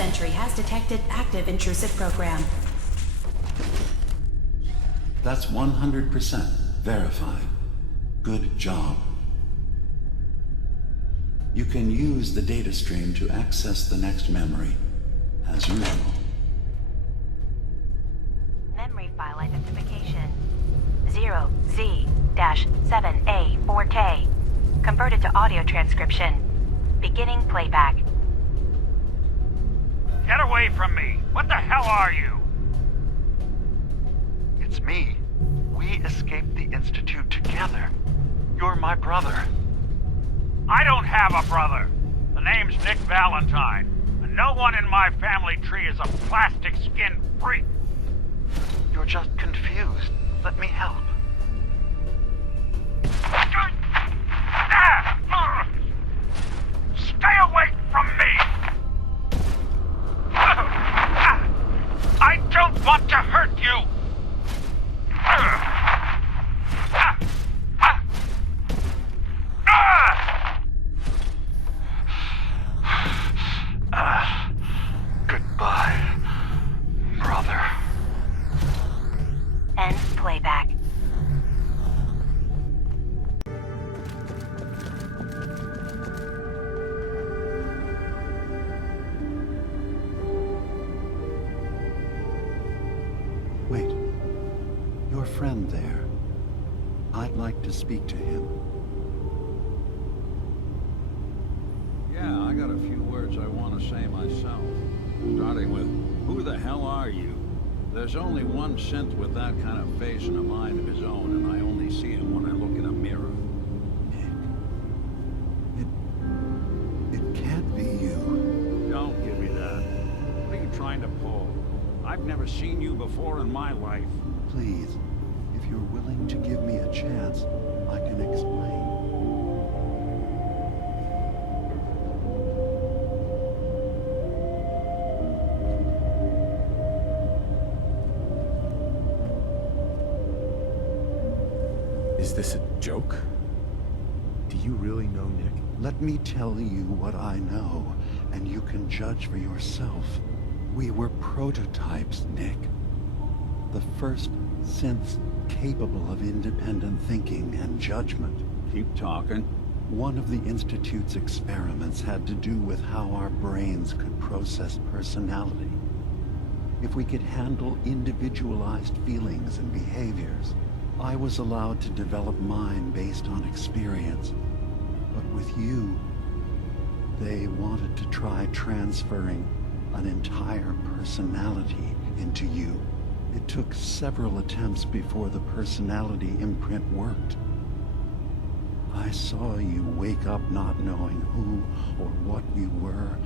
Sentry has detected active intrusive program. That's 100% verified. Good job. You can use the data stream to access the next memory, as usual. Memory file identification 0Z-7A4K. Converted to audio transcription. Beginning playback. Get away from me! What the hell are you? It's me. We escaped the Institute together. You're my brother. I don't have a brother. The name's Nick Valentine, and no one in my family tree is a plastic-skinned freak. You're just confused. Let me help. Stay away from me! I don't want to hurt you! Goodbye, brother. End playback. Wait. Your friend there. I'd like to speak to him. Yeah, I got a few words I want to say myself. Starting with, who the hell are you? There's only one synth with that kind of face and a mind of his own, and I only see him when I look in a mirror. It can't be you. Don't give me that. What are you trying to pull? I've never seen you before in my life. Please, if you're willing to give me a chance, I can explain. Is this a joke? Do you really know Nick? Let me tell you what I know, and you can judge for yourself. We were prototypes, Nick. The first synths capable of independent thinking and judgment. Keep talking. One of the Institute's experiments had to do with how our brains could process personality. If we could handle individualized feelings and behaviors, I was allowed to develop mine based on experience. But with you, they wanted to try transferring an entire personality into you. It took several attempts before the personality imprint worked. I saw you wake up not knowing who or what you were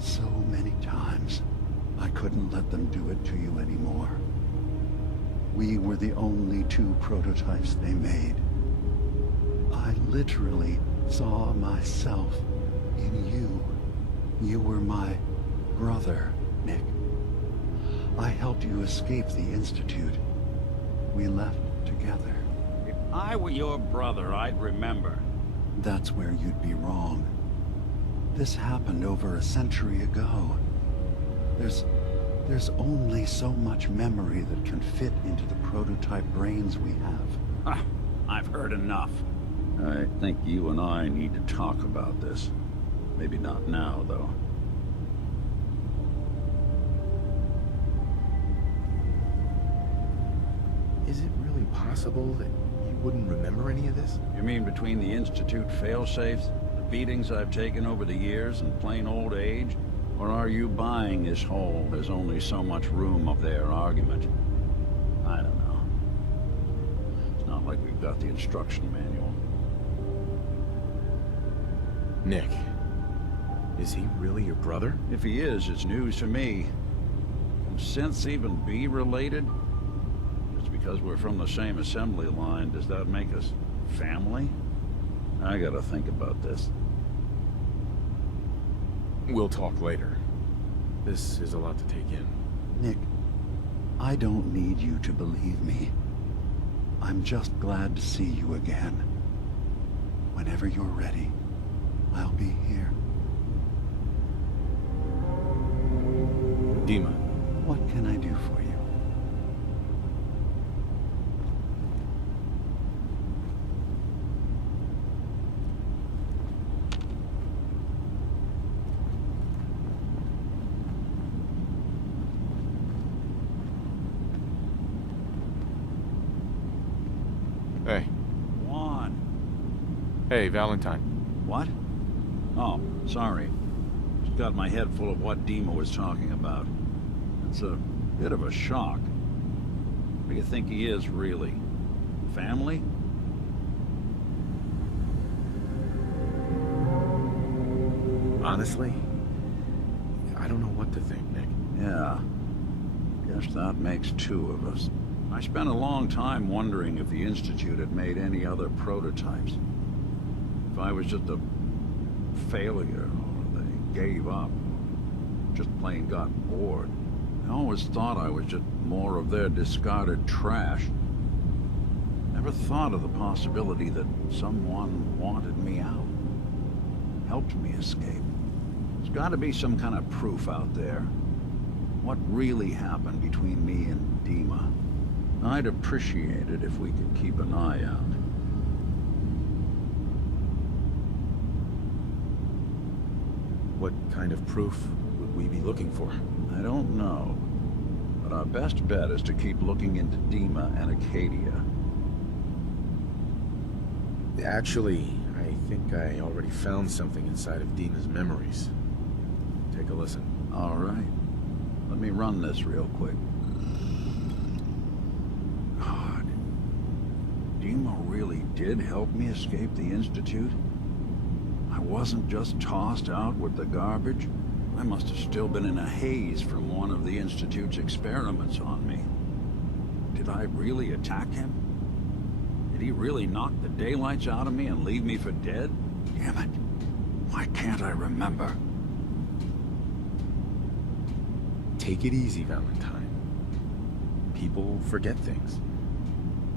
so many times. I couldn't let them do it to you anymore. We were the only two prototypes they made. I literally saw myself in you. You were my brother, Nick. I helped you escape the Institute. We left together. If I were your brother, I'd remember. That's where you'd be wrong. This happened over a century ago. There's only so much memory that can fit into the prototype brains we have. I've heard enough. I think you and I need to talk about this. Maybe not now, though. Is it really possible that you wouldn't remember any of this? You mean between the Institute failsafes, the beatings I've taken over the years, and plain old age? Or are you buying this whole "there's only so much room up there" argument? I don't know. It's not like we've got the instruction manual. Nick, is he really your brother? If he is, it's news to me. Can synths even be related? Just because we're from the same assembly line, does that make us family? I gotta think about this. We'll talk later. This is a lot to take in. Nick, I don't need you to believe me. I'm just glad to see you again. Whenever you're ready, I'll be here. DiMA. What can I do for you? Hey. Juan. Hey, Valentine. What? Oh, sorry. Just got my head full of what DiMA was talking about. It's a bit of a shock. What do you think he is, really? Family? Honestly, I don't know what to think, Nick. Yeah. Guess that makes two of us. I spent a long time wondering if the Institute had made any other prototypes. If I was just a failure, or they gave up, just plain got bored. I always thought I was just more of their discarded trash. Never thought of the possibility that someone wanted me out, helped me escape. There's got to be some kind of proof out there. What really happened between me and DiMA? I'd appreciate it if we could keep an eye out. What kind of proof would we be looking for? I don't know. But our best bet is to keep looking into DiMA and Acadia. Actually, I think I already found something inside of DiMA's memories. Take a listen. All right. Let me run this real quick. God. DiMA really did help me escape the Institute? I wasn't just tossed out with the garbage. I must have still been in a haze from one of the Institute's experiments on me. Did I really attack him? Did he really knock the daylights out of me and leave me for dead? Damn it. Why can't I remember? Take it easy, Valentine. People forget things.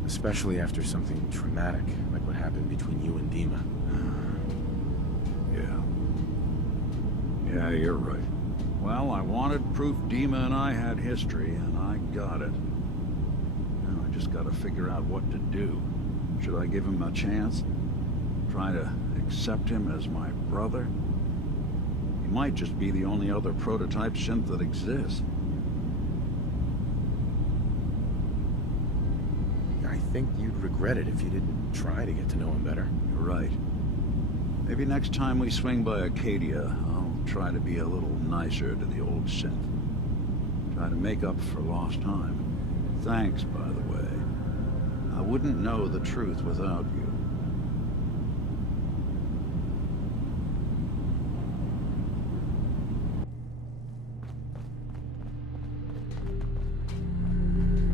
Especially after something traumatic, like what happened between you and DiMA. Yeah, you're right. Well, I wanted proof DiMA and I had history, and I got it. Now I just gotta figure out what to do. Should I give him a chance? Try to accept him as my brother? He might just be the only other prototype synth that exists. I think you'd regret it if you didn't try to get to know him better. You're right. Maybe next time we swing by Acadia, I'll try to be a little nicer to the old synth. Try to make up for lost time. Thanks, by the way. I wouldn't know the truth without you.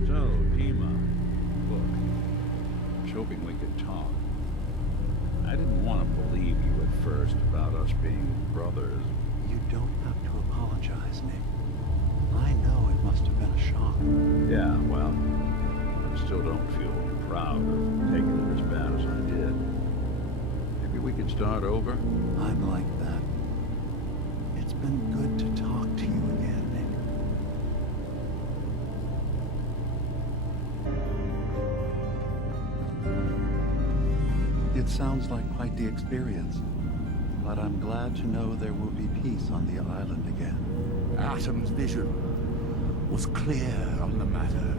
So, DiMA, look, I was hoping we could talk. I didn't want to believe you at first about us being brothers. You don't have to apologize, Nick. I know it must have been a shock. Yeah, well, I still don't feel proud of taking it as bad as I did. Maybe we could start over? I'm like that. It's been good to talk to you again, Nick. It sounds like quite the experience, but I'm glad to know there will be peace on the island again. Atom's vision was clear on the matter.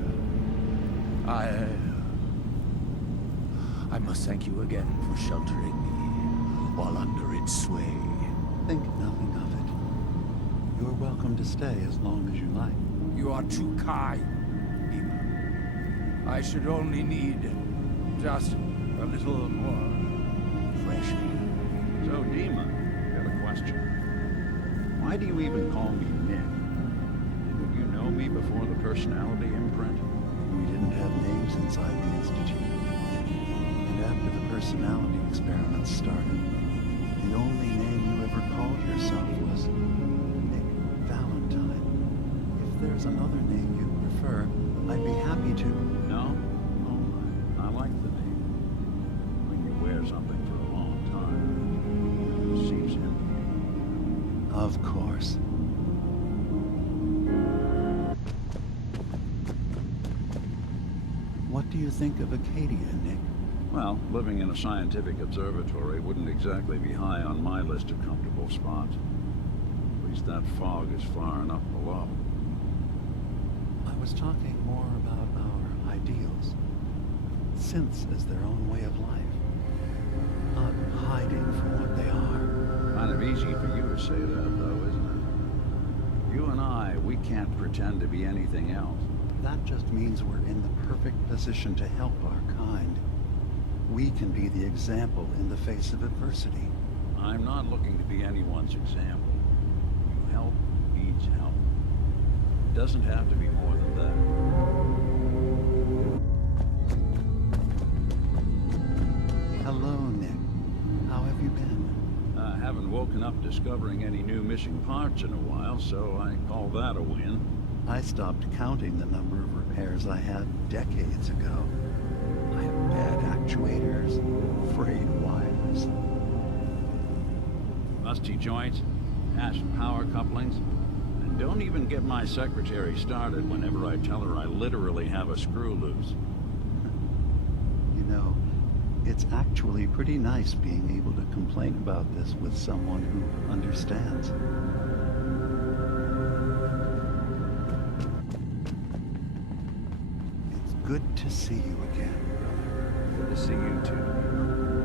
I must thank you again for sheltering me while under its sway. Think nothing of it. You're welcome to stay as long as you like. You are too kind, DiMA. I should only need just a little more fresh air. So, DiMA, got a question. Why do you even call me Nick? Didn't you know me before the personality imprint? We didn't have names inside the Institute. And after the personality experiments started, the only name you ever called yourself was Nick Valentine. If there's another name you prefer, I'd be happy to. No? Oh, I like the name. When you wear something for a long time, it seems empty. Of course. What do you think of Acadia, Nick? Well, living in a scientific observatory wouldn't exactly be high on my list of comfortable spots. At least that fog is far enough below. I was talking more about our ideals. Synths as their own way of life. Not hiding from what they are. Kind of easy for you to say that, though, isn't it? You and I, we can't pretend to be anything else. That just means we're in the perfect position to help our kind. We can be the example in the face of adversity. I'm not looking to be anyone's example. You help needs help. It doesn't have to be more than that. Hello, Nick. How have you been? I haven't woken up discovering any new missing parts in a while, so I call that a win. I stopped counting the number of repairs I had decades ago. I have bad actuators, frayed wires. Rusty joints, patched power couplings, and don't even get my secretary started whenever I tell her I literally have a screw loose. You know, it's actually pretty nice being able to complain about this with someone who understands. It's good to see you again, brother. Good to see you too.